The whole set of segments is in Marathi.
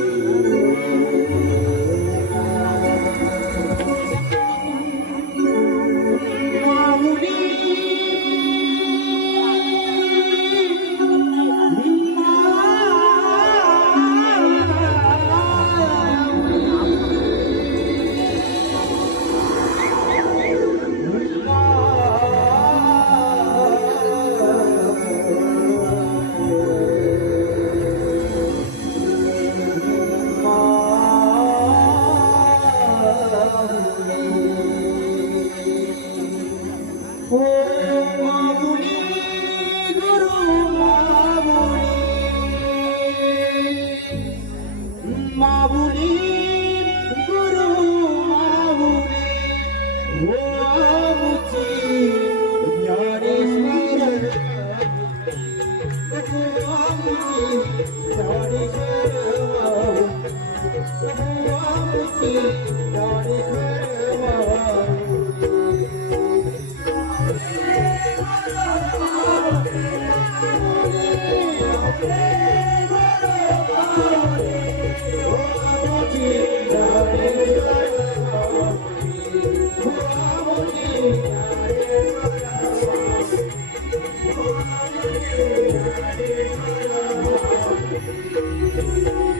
Música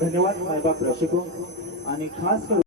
धन्यवाद मायबाप रसिको. आणि खास करून